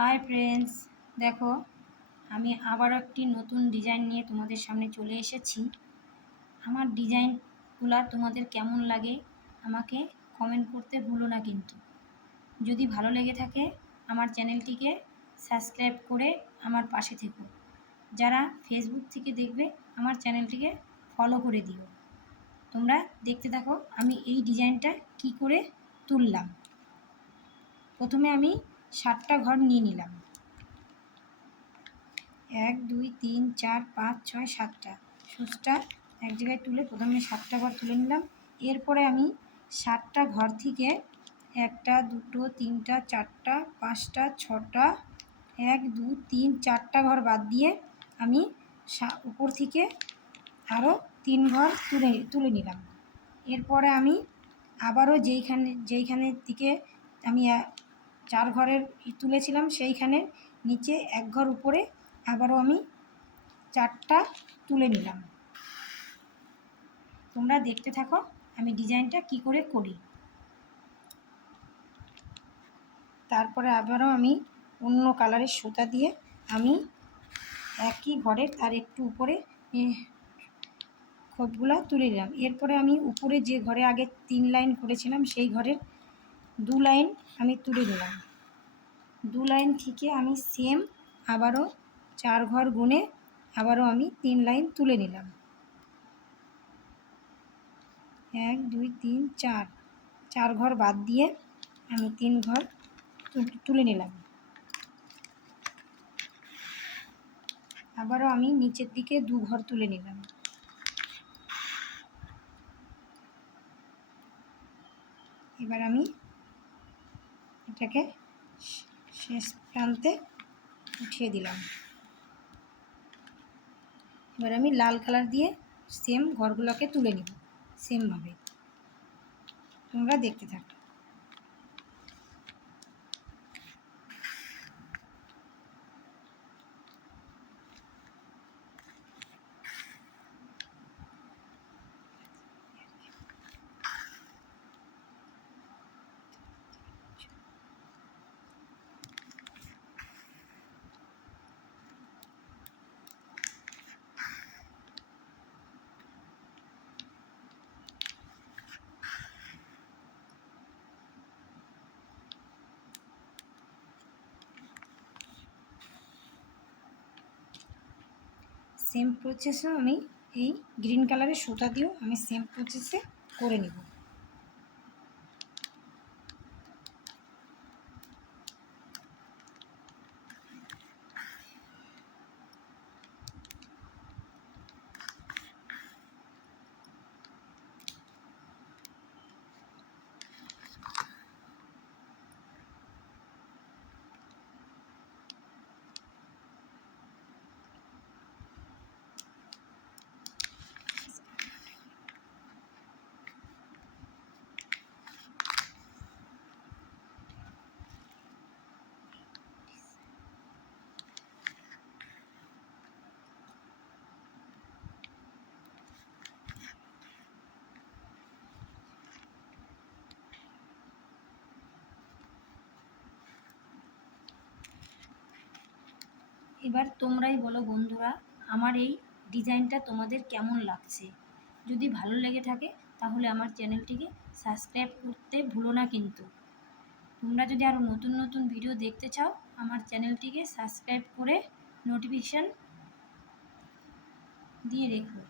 Hi friends, দেখো আমি আবার একটি নতুন ডিজাইন নিয়ে তোমাদের সামনে চলে এসেছি। আমার ডিজাইনগুলো তোমাদের কেমন লাগে আমাকে কমেন্ট করতে ভুলো না কিন্তু। যদি ভালো লেগে থাকে আমার চ্যানেলটিকে সাবস্ক্রাইব করে আমার পাশে থেকো। যারা ফেসবুক থেকে দেখবে আমার চ্যানেলটিকে ফলো করে দিও। তোমরা দেখতে থাকো আমি এই ডিজাইনটা কি করে তুললাম। প্রথমে আমি 7টা ঘর নিয়ে নিলাম। 1 2 3 4 5 6 7টা সুচটা এক জায়গায় তুলে প্রথমে 7টা ঘর তুলে নিলাম। এরপরে আমি 7টা ঘর থেকে 1টা 2টো 3টা 4টা 5টা 6টা 1 2 3 4টা ঘর বাদ দিয়ে আমি উপর থেকে আরও 3 ঘর তুলে নিলাম। এরপরে আমি আবারও যেইখানের দিকে আমি 4 ঘরের তুলেছিলাম সেইখানে নিচে 1 ঘর উপরে আবারও আমি 4টা তুলে নিলাম। তোমরা দেখতে থাকো আমি ডিজাইনটা কি করে করি। তারপরে আবারও আমি অন্য কালারের সুতা দিয়ে আমি একই ঘরের তার একটু উপরে খোপগুলো তুলে নিলাম। এরপরে আমি উপরে যে ঘরে আগে 3 লাইন করেছিলাম সেই ঘরের 2 লাইন আমি তুলে নিলাম। 2 লাইন থেকে আমি সেম আবারও 4 ঘর গুনে আবারও আমি 3 লাইন তুলে নিলাম। 1 2 3 4 4 ঘর বাদ দিয়ে আমি 3 ঘর তুলে নিলাম। আবারও আমি নিচের দিকে 2 ঘর তুলে নিলাম। এবার আমি এটাকে শেষ প্রান্তে উঠিয়ে দিলাম। এবার আমি লাল কালার দিয়ে সেম ঘরগুলোকে তুলে নিব সেমভাবে। তোমরা দেখতে থাকো। সেম প্রসেসও আমি এই গ্রিন কালারের সুতা দিয়েও আমি সেম প্রসেসে করে নিব। এবার তোমরাই বলো বন্ধুরা, আমার এই ডিজাইনটা তোমাদের কেমন লাগছে। যদি ভালো লেগে থাকে তাহলে আমার চ্যানেলটিকে সাবস্ক্রাইব করতে ভুলো না কিন্তু। তোমরা যদি আরও নতুন নতুন ভিডিও দেখতে চাও আমার চ্যানেলটিকে সাবস্ক্রাইব করে নোটিফিকেশান দিয়ে রেখো।